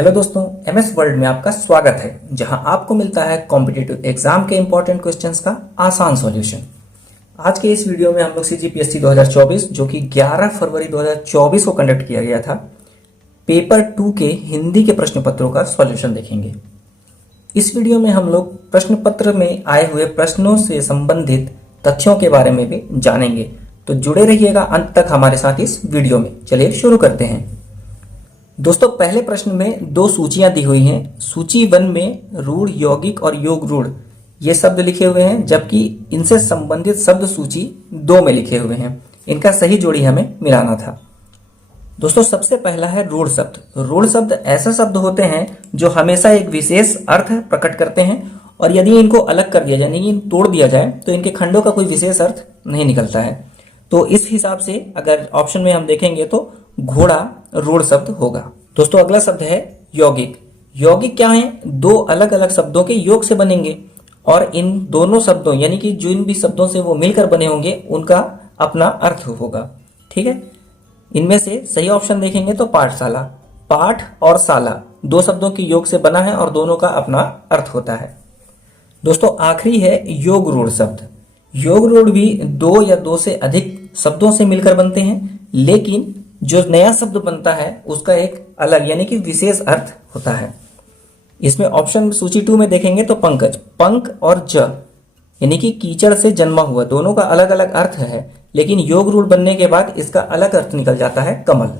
Hello दोस्तों, MS world में आपका स्वागत है, जहां आपको मिलता है कॉम्पिटिटिव एग्जाम के इंपॉर्टेंट क्वेश्चंस का आसान सॉल्यूशन। आज के इस वीडियो में हम लोग सीजीपीएससी 2024 जो कि 11 फरवरी 2024 को कंडक्ट किया गया था, पेपर 2 के हिंदी के प्रश्न पत्रों का सॉल्यूशन देखेंगे। इस वीडियो में हम लोग प्रश्न पत्र में आए हुए प्रश्नों से संबंधित तथ्यों के बारे में भी जानेंगे, तो जुड़े रहिएगा अंत तक हमारे साथ इस वीडियो में। चलिए शुरू करते हैं। दोस्तों, पहले प्रश्न में दो सूचियां दी हुई हैं। सूची 1 में रूढ़, यौगिक और योग रूढ़ ये शब्द लिखे हुए हैं, जबकि इनसे संबंधित शब्द सूची 2 में लिखे हुए हैं। इनका सही जोड़ी हमें मिलाना था। दोस्तों, सबसे पहला है रूढ़ शब्द। रूढ़ शब्द ऐसा शब्द होते हैं जो हमेशा एक विशेष अर्थ प्रकट करते हैं, और यदि इनको अलग कर दिया जाए, यानी कि तोड़ दिया जाए, तो इनके खंडों का कोई विशेष अर्थ नहीं निकलता है। तो इस हिसाब से अगर ऑप्शन में हम देखेंगे तो घोड़ा रूढ़ शब्द होगा। दोस्तों, अगला शब्द है यौगिक। यौगिक क्या है? दो अलग अलग शब्दों के योग से बनेंगे, और इन दोनों शब्दों यानी कि जिन भी शब्दों से वो मिलकर बने होंगे उनका अपना अर्थ होगा। ठीक है, इनमें से सही ऑप्शन देखेंगे तो पाठशाला। पाठ और शाला दो शब्दों के योग से बना है और दोनों का अपना अर्थ होता है। दोस्तों, आखिरी है योग रूढ़ शब्द। योग रूढ़ भी दो या दो से अधिक शब्दों से मिलकर बनते हैं, लेकिन जो नया शब्द बनता है उसका एक अलग यानी कि विशेष अर्थ होता है। इसमें ऑप्शन सूची 2 में देखेंगे तो पंकज, पंक और ज यानी कि कीचड़ से जन्मा हुआ, दोनों का अलग अलग अर्थ है, लेकिन योग रूढ़ बनने के बाद इसका अलग अर्थ निकल जाता है कमल।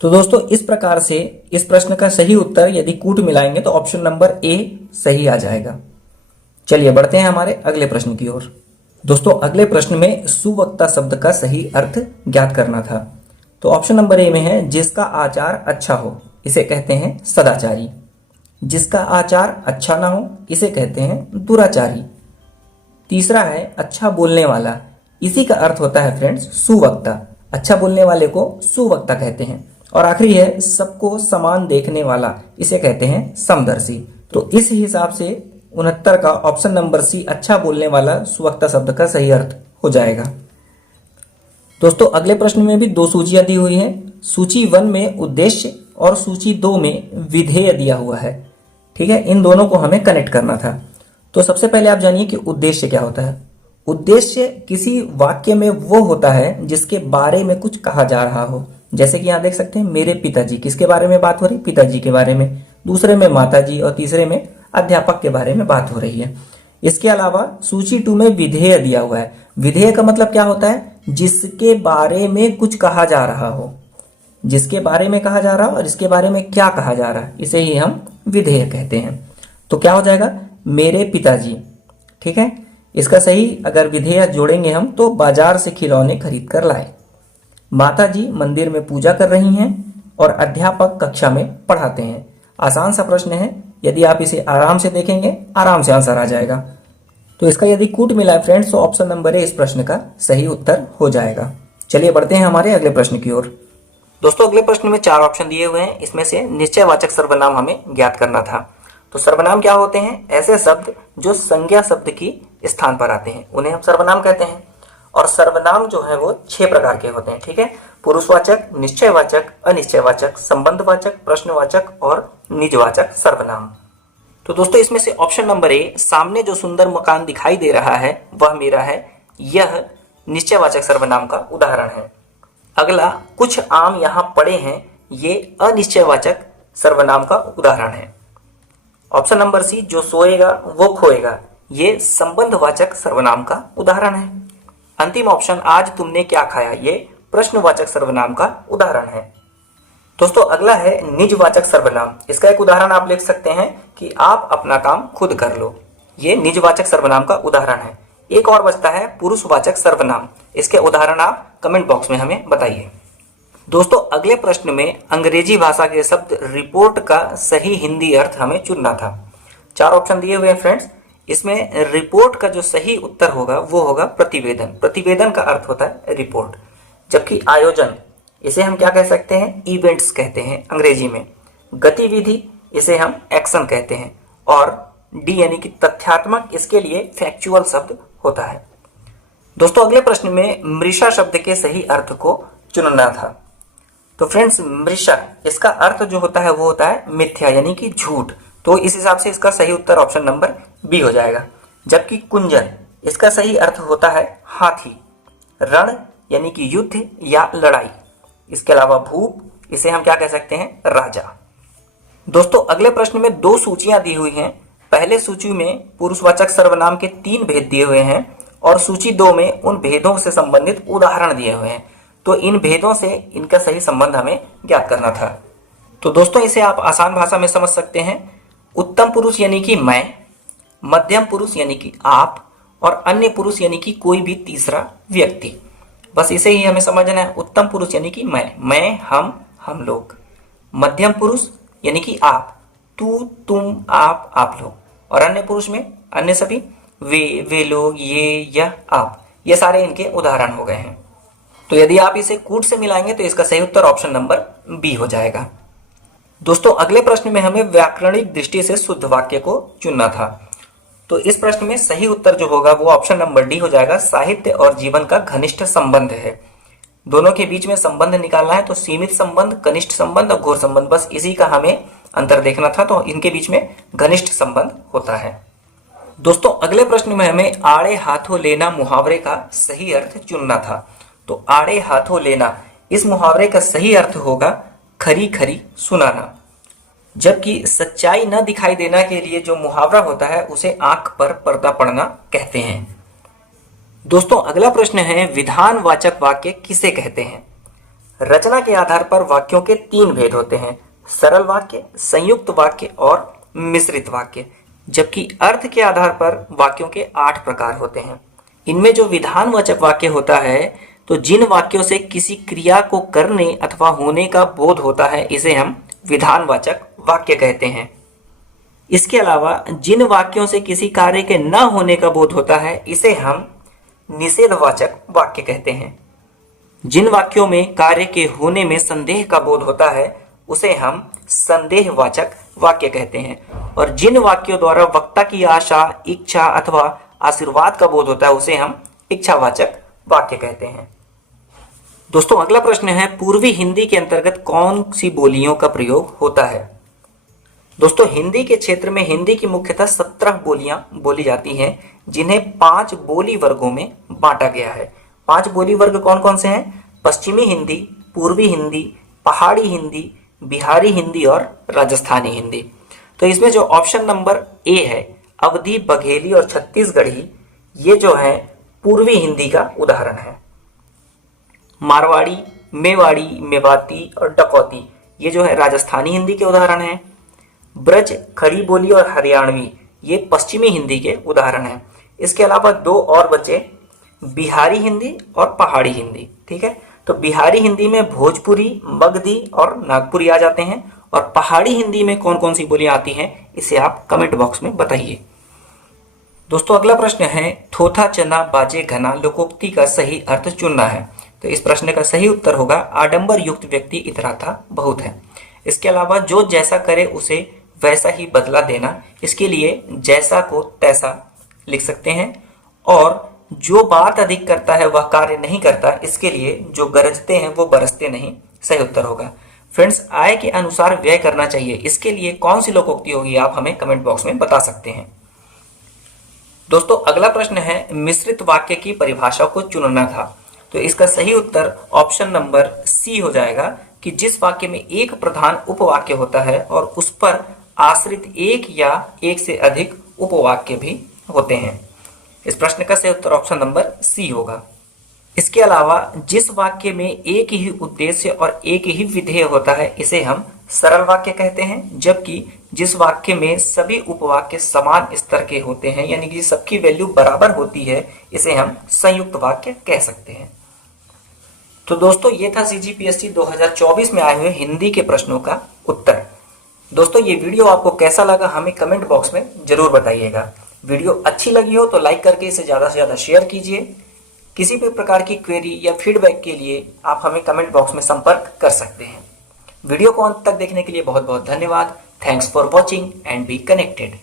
तो दोस्तों, इस प्रकार से इस प्रश्न का सही उत्तर यदि कूट मिलाएंगे तो ऑप्शन नंबर ए सही आ जाएगा। चलिए बढ़ते हैं हमारे अगले प्रश्न की ओर। दोस्तों, अगले प्रश्न में सुवक्ता शब्द का सही अर्थ ज्ञात करना था। तो ऑप्शन नंबर ए में है जिसका आचार अच्छा हो, इसे कहते हैं सदाचारी। जिसका आचार अच्छा ना हो, इसे कहते हैं दुराचारी। तीसरा है अच्छा बोलने वाला, इसी का अर्थ होता है फ्रेंड्स सुवक्ता। अच्छा बोलने वाले को सुवक्ता कहते हैं। और आखिरी है सबको समान देखने वाला, इसे कहते हैं समदर्शी। तो इस हिसाब से 69 का ऑप्शन नंबर सी अच्छा बोलने वाला सुवक्ता शब्द का सही अर्थ हो जाएगा। दोस्तों, अगले प्रश्न में भी दो सूचियां दी हुई हैं। सूची 1 में उद्देश्य और सूची 2 में विधेय दिया हुआ है। ठीक है, इन दोनों को हमें कनेक्ट करना था। तो सबसे पहले आप जानिए कि उद्देश्य क्या होता है। उद्देश्य किसी वाक्य में वो होता है जिसके बारे में कुछ कहा जा रहा हो। जैसे कि यहाँ देख सकते हैं मेरे पिताजी, किसके बारे में बात हो रही? पिताजी के बारे में। दूसरे में माताजी और तीसरे में अध्यापक के बारे में बात हो रही है। इसके अलावा सूची 2 में विधेय दिया हुआ है। विधेय का मतलब क्या होता है? जिसके बारे में कुछ कहा जा रहा हो। जिसके बारे में कहा जा रहा हो और इसके बारे में क्या कहा जा रहा है, इसे ही हम विधेय कहते हैं। तो क्या हो जाएगा? मेरे पिताजी। ठीक है, इसका सही अगर विधेय जोड़ेंगे हम तो बाजार से खिलौने खरीद कर लाए। माताजी मंदिर में पूजा कर रही हैं और अध्यापक कक्षा में पढ़ाते हैं। आसान सा प्रश्न है, यदि आप इसे आराम से देखेंगे आराम से आंसर आ जाएगा। तो इसका यदि कूट मिला है फ्रेंड्स तो ऑप्शन नंबर ए इस प्रश्न का सही उत्तर हो जाएगा। चलिए बढ़ते हैं हमारे अगले प्रश्न की ओर। दोस्तों, अगले प्रश्न में 4 ऑप्शन दिए हुए हैं। इसमें से निश्चयवाचक सर्वनाम हमें ज्ञात करना था। तो सर्वनाम क्या होते हैं? ऐसे शब्द जो संज्ञा शब्द की स्थान पर आते हैं, उन्हें हम सर्वनाम कहते हैं। और सर्वनाम जो है वो 6 प्रकार के होते हैं। ठीक है, पुरुषवाचक, निश्चयवाचक, अनिश्चयवाचक, संबंधवाचक, प्रश्नवाचक और निजवाचक सर्वनाम। तो दोस्तों, इसमें से ऑप्शन नंबर ए, सामने जो सुंदर मकान दिखाई दे रहा है वह मेरा है, यह निश्चयवाचक सर्वनाम का उदाहरण है। अगला, कुछ आम यहाँ पड़े हैं, ये अनिश्चयवाचक सर्वनाम का उदाहरण है। ऑप्शन नंबर सी, जो सोएगा वो खोएगा, ये संबंधवाचक सर्वनाम का उदाहरण है। अंतिम ऑप्शन, आज तुमने क्या खाया, ये प्रश्नवाचक सर्वनाम का उदाहरण है। दोस्तों, अगला है निजवाचक सर्वनाम। इसका एक उदाहरण आप लिख सकते हैं कि आप अपना काम खुद कर लो, ये निजवाचक सर्वनाम का उदाहरण है। एक और बचता है पुरुषवाचक सर्वनाम। इसके उदाहरण आप कमेंट बॉक्स में हमें बताइए। दोस्तों, अगले प्रश्न में अंग्रेजी भाषा के शब्द रिपोर्ट का सही हिंदी अर्थ हमें चुनना था। 4 ऑप्शन दिए हुए हैं फ्रेंड्स। इसमें रिपोर्ट का जो सही उत्तर होगा वो होगा प्रतिवेदन। प्रतिवेदन का अर्थ होता है रिपोर्ट। जबकि आयोजन, इसे हम क्या कह सकते हैं? इवेंट्स कहते हैं अंग्रेजी में। गतिविधि, इसे हम एक्शन कहते हैं। और डी यानी कि तथ्यात्मक, इसके लिए फैक्चुअल शब्द होता है। दोस्तों, अगले प्रश्न में मृषा शब्द के सही अर्थ को चुनना था। तो फ्रेंड्स मृषा, इसका अर्थ जो होता है वो होता है मिथ्या यानी कि झूठ। तो इस हिसाब से इसका सही उत्तर ऑप्शन नंबर बी हो जाएगा। जबकि कुंजन, इसका सही अर्थ होता है हाथी। रण यानी कि युद्ध या लड़ाई। इसके अलावा भूप, इसे हम क्या कह सकते हैं, राजा। दोस्तों अगले प्रश्न में दो सूचियां दी हुई हैं। पहले सूची में पुरुषवाचक सर्वनाम के 3 भेद दिए हुए हैं और सूची 2 में उन भेदों से संबंधित उदाहरण दिए हुए हैं। तो इन भेदों से इनका सही संबंध हमें ज्ञात करना था। तो दोस्तों इसे आप आसान भाषा में समझ सकते हैं। उत्तम पुरुष यानी कि मैं, मध्यम पुरुष यानी कि आप, और अन्य पुरुष यानी कि कोई भी तीसरा व्यक्ति। बस इसे ही हमें समझना है। उत्तम पुरुष यानी कि मैं, हम लोग। मध्यम पुरुष यानी कि आप, तू, तुम, आप लोग। और अन्य पुरुष में अन्य सभी, वे लोग, ये, यह, आप। ये सारे इनके उदाहरण हो गए हैं। तो यदि आप इसे कूट से मिलाएंगे तो इसका सही उत्तर ऑप्शन नंबर बी हो जाएगा। दोस्तों अगले प्रश्न में हमें व्याकरणिक दृष्टि से शुद्ध वाक्य को चुनना था। तो इस प्रश्न में सही उत्तर जो होगा वो ऑप्शन नंबर डी हो जाएगा। साहित्य और जीवन का घनिष्ठ संबंध है। दोनों के बीच में संबंध निकालना है तो सीमित संबंध, कनिष्ठ संबंध और घोर संबंध, बस इसी का हमें अंतर देखना था। तो इनके बीच में घनिष्ठ संबंध होता है। दोस्तों अगले प्रश्न में हमें आड़े हाथों लेना मुहावरे का सही अर्थ चुनना था। तो आड़े हाथों लेना, इस मुहावरे का सही अर्थ होगा खरी खरी सुनाना। जबकि सच्चाई न दिखाई देना के लिए जो मुहावरा होता है उसे आंख पर पर्दा पड़ना कहते हैं। दोस्तों अगला प्रश्न है विधानवाचक वाक्य किसे कहते हैं। रचना के आधार पर वाक्यों के 3 भेद होते हैं, सरल वाक्य, संयुक्त वाक्य और मिश्रित वाक्य। जबकि अर्थ के आधार पर वाक्यों के 8 प्रकार होते हैं। इनमें जो विधानवाचक वाक्य होता है तो जिन वाक्यों से किसी क्रिया को करने अथवा होने का बोध होता है इसे हम विधानवाचक वाक्य कहते हैं। इसके अलावा जिन वाक्यों से किसी कार्य के न होने का बोध होता है इसे हम निषेधवाचक वाक्य कहते हैं। जिन वाक्यों में कार्य के होने में संदेह का बोध होता है उसे हम संदेहवाचक वाक्य कहते हैं। और जिन वाक्यों द्वारा वक्ता की आशा, इच्छा अथवा आशीर्वाद का बोध होता है उसे हम इच्छावाचक वाक्य कहते हैं। दोस्तों अगला प्रश्न है पूर्वी हिंदी के अंतर्गत कौन सी बोलियों का प्रयोग होता है। दोस्तों हिंदी के क्षेत्र में हिंदी की मुख्यतः 17 बोलियां बोली जाती हैं जिन्हें 5 बोली वर्गों में बांटा गया है। 5 बोली वर्ग कौन कौन से हैं? पश्चिमी हिंदी, पूर्वी हिंदी, पहाड़ी हिंदी, बिहारी हिंदी और राजस्थानी हिंदी। तो इसमें जो ऑप्शन नंबर ए है अवधी, बघेली और छत्तीसगढ़ी, ये जो है पूर्वी हिंदी का उदाहरण है। मारवाड़ी, मेवाड़ी, मेवाती और डकौती, ये जो है राजस्थानी हिंदी के उदाहरण हैं। ब्रज, खड़ी बोली और हरियाणवी, ये पश्चिमी हिंदी के उदाहरण हैं। इसके अलावा 2 और बचे, बिहारी हिंदी और पहाड़ी हिंदी। ठीक है, तो बिहारी हिंदी में भोजपुरी, मगधी और नागपुरी आ जाते हैं। और पहाड़ी हिंदी में कौन कौन सी बोलियां आती हैं इसे आप कमेंट बॉक्स में बताइए। दोस्तों अगला प्रश्न है थोथा चना बाजे घना लोकोक्ति का सही अर्थ चुनना है। तो इस प्रश्न का सही उत्तर होगा आडंबर युक्त व्यक्ति इतराता बहुत है। इसके अलावा जो जैसा करे उसे वैसा ही बदला देना, इसके लिए जैसा को तैसा लिख सकते हैं। और जो बात अधिक करता है वह कार्य नहीं करता, इसके लिए जो गरजते हैं वो बरसते नहीं, सही उत्तर होगा। फ्रेंड्स आय के अनुसार व्यय करना चाहिए, इसके लिए कौन सी लोकोक्ति होगी आप हमें कमेंट बॉक्स में बता सकते हैं। दोस्तों अगला प्रश्न है मिश्रित वाक्य की परिभाषा को चुनना था। तो इसका सही उत्तर ऑप्शन नंबर सी हो जाएगा कि जिस वाक्य में एक प्रधान उपवाक्य होता है और उस पर आश्रित एक या एक से अधिक उपवाक्य भी होते हैं। इस प्रश्न का सही उत्तर ऑप्शन नंबर सी होगा। इसके अलावा जिस वाक्य में एक ही उद्देश्य और एक ही विधेय होता है इसे हम सरल वाक्य कहते हैं। जबकि जिस वाक्य में सभी उपवाक्य समान स्तर के होते हैं यानी कि सबकी वैल्यू बराबर होती है इसे हम संयुक्त वाक्य कह सकते हैं। तो दोस्तों ये था CGPSC 2024 में आए हुए हिंदी के प्रश्नों का उत्तर। दोस्तों ये वीडियो आपको कैसा लगा हमें कमेंट बॉक्स में जरूर बताइएगा। वीडियो अच्छी लगी हो तो लाइक करके इसे ज़्यादा से ज़्यादा शेयर कीजिए। किसी भी प्रकार की क्वेरी या फीडबैक के लिए आप हमें कमेंट बॉक्स में संपर्क कर सकते हैं। वीडियो को अंत तक देखने के लिए बहुत बहुत धन्यवाद। Thanks for watching and be connected.